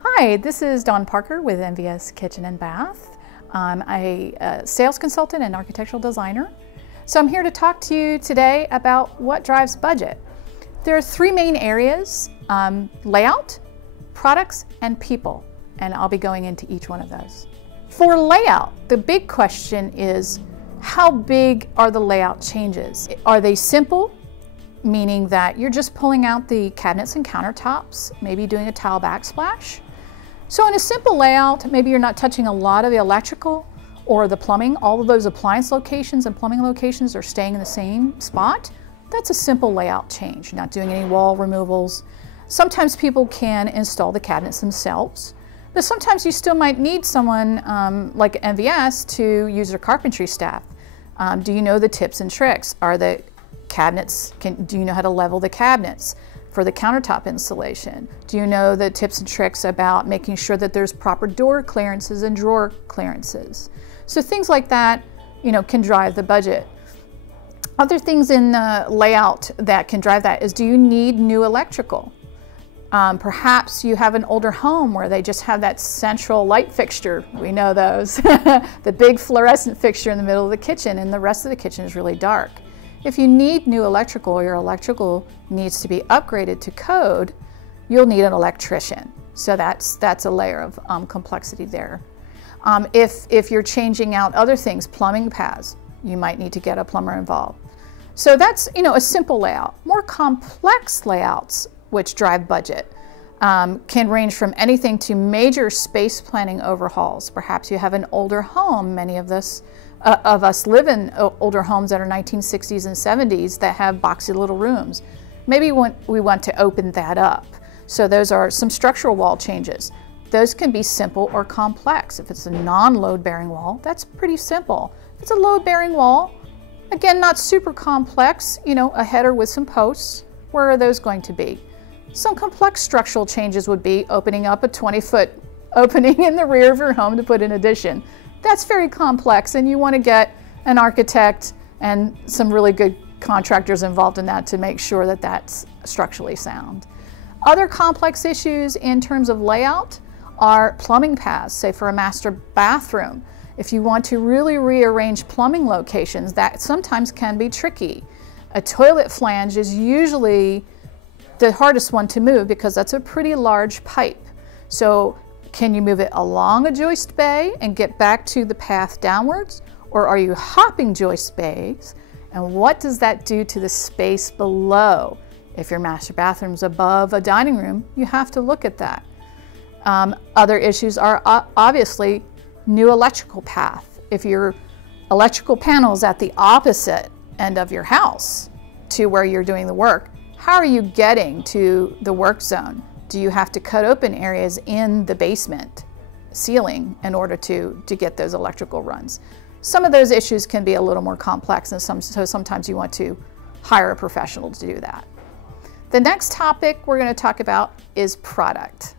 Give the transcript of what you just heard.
Hi, this is Dawn Parker with NVS Kitchen and Bath. I'm a sales consultant and architectural designer. So I'm here to talk to you today about what drives budget. There are three main areas: layout, products, and people. And I'll be going into each one of those. For layout, the big question is, how big are the layout changes? Are they simple, meaning that you're just pulling out the cabinets and countertops, maybe doing a tile backsplash? So in a simple layout, maybe you're not touching a lot of the electrical or the plumbing. All of those appliance locations and plumbing locations are staying in the same spot. That's a simple layout change. You're not doing any wall removals. Sometimes people can install the cabinets themselves, but sometimes you still might need someone like NVS to use their carpentry staff. Do you know the tips and tricks? Are the cabinets, do you know how to level the cabinets for the countertop installation? Do you know the tips and tricks about making sure that there's proper door clearances and drawer clearances? So things like that, can drive the budget. Other things in the layout that can drive that is, do you need new electrical? Perhaps you have an older home where they just have that central light fixture. We know those. The big fluorescent fixture in the middle of the kitchen, and the rest of the kitchen is really dark. If you need new electrical, or your electrical needs to be upgraded to code, you'll need an electrician. So that's a layer of complexity there. If you're changing out other things, plumbing paths, you might need to get a plumber involved. So that's a simple layout. More complex layouts, which drive budget, can range from anything to major space planning overhauls. Perhaps you have an older home. Many of us live in older homes that are 1960s and 70s that have boxy little rooms. Maybe we want to open that up. So those are some structural wall changes. Those can be simple or complex. If it's a non-load bearing wall, that's pretty simple. If it's a load bearing wall, again, not super complex, a header with some posts, where are those going to be? Some complex structural changes would be opening up a 20-foot opening in the rear of your home to put an addition. That's very complex, and you want to get an architect and some really good contractors involved in that to make sure that that's structurally sound. Other complex issues in terms of layout are plumbing paths, say for a master bathroom. If you want to really rearrange plumbing locations, that sometimes can be tricky. A toilet flange is usually the hardest one to move because that's a pretty large pipe. So can you move it along a joist bay and get back to the path downwards? Or are you hopping joist bays? And what does that do to the space below? If your master bathroom's above a dining room, you have to look at that. Other issues are obviously new electrical path. If your electrical panel is at the opposite end of your house to where you're doing the work, how are you getting to the work zone? Do you have to cut open areas in the basement ceiling in order to get those electrical runs? Some of those issues can be a little more complex, and so sometimes you want to hire a professional to do that. The next topic we're going to talk about is product.